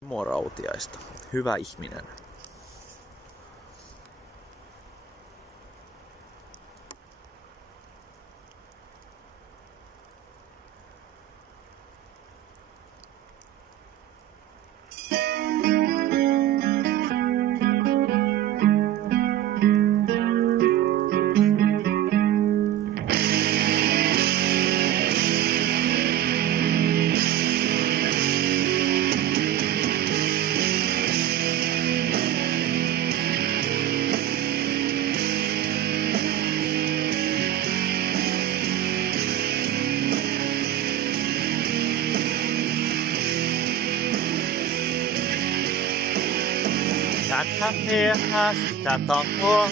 Timo Rautiaista. Hyvä ihminen. Hän häpeää sitä tahoa,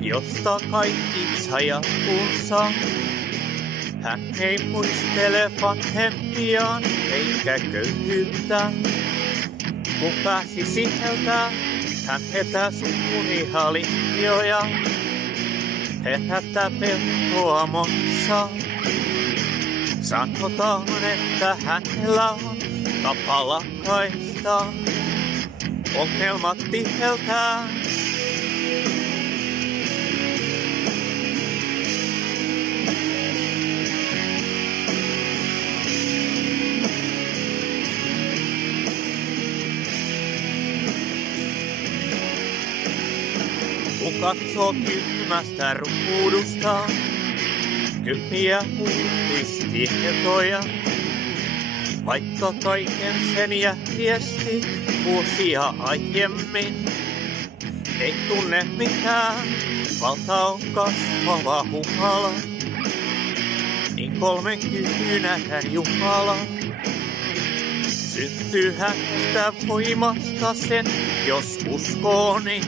josta kaikki sajakunsa. Hän ei muistele vanhempiaan eikä köyhyyttä. Kun pääsi sieltä, hän vetää suuria linjoja. Herättää pelkoa monsa. Sanotaan, että hänellä on tapa lakkaista ongelmat tiheltään. Kun katsoo kylmästä ruudusta kylmiä uutistietoja, vaikka kaiken sen järjesti vuosia aiemmin, ei tunne mitään, valta on kasvava humala, niin 30 Jumala. Syntyy hänestä voimasta sen, jos uskoo niin.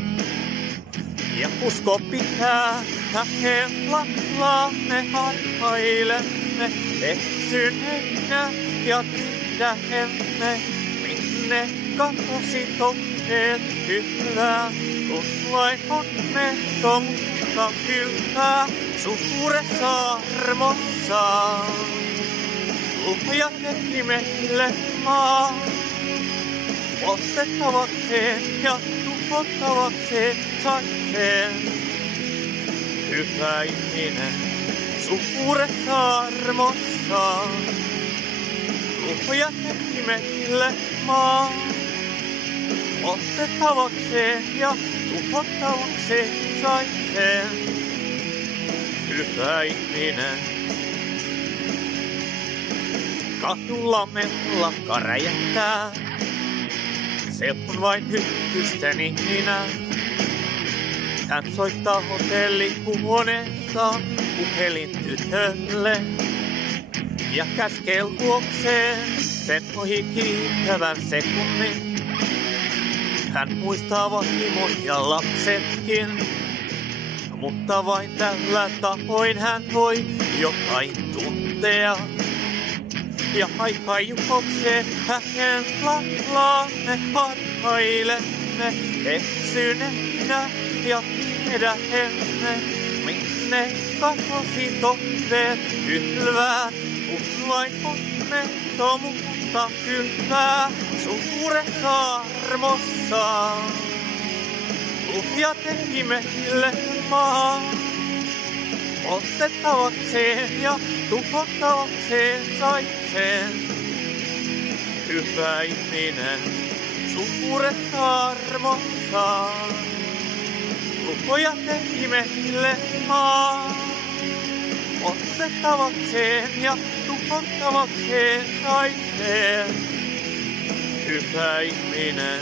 Ja usko pitää, hänellä me harhailemme, eksyneinä ja tiedämme, minne katosi tohdeet hyvää, kun vain onnettomuutta kylpää suuressa armossaan. Luoja teki meille maan, otettavakseen ja tuhottavakseen sai sen. Hyvä ihminen suuressa armossaan. Luoja teki meille maan, otettavakseen ja tuhottavakseen sai sen. Hyvä ihminen. Kadulla mellakka räjähtää, se on vain hyttysten ihminä. Hän soittaa hotellihuoneessaan puhelintytölle ja käskee luokseen sen ohi kiittävän sekunnin. Hän muistaa vaimon ja lapsetkin, mutta vain tällä tavoin hän voi jotain tuntea. Ja aika juoksee hänen lallaan, me harhailemme eksyneinä ja tiedämme, minne katosi tohdeet kylvää, kun vain onnettomuutta kylvää suuressa armossaan. Luoja teki meille maan, otettavakseen ja tuhottavakseen sai sen. Hyvä ihminen suuressa armossaan. Luoja teki meille maan, otettavakseen ja tuhottavakseen sai sen. Hyvä ihminen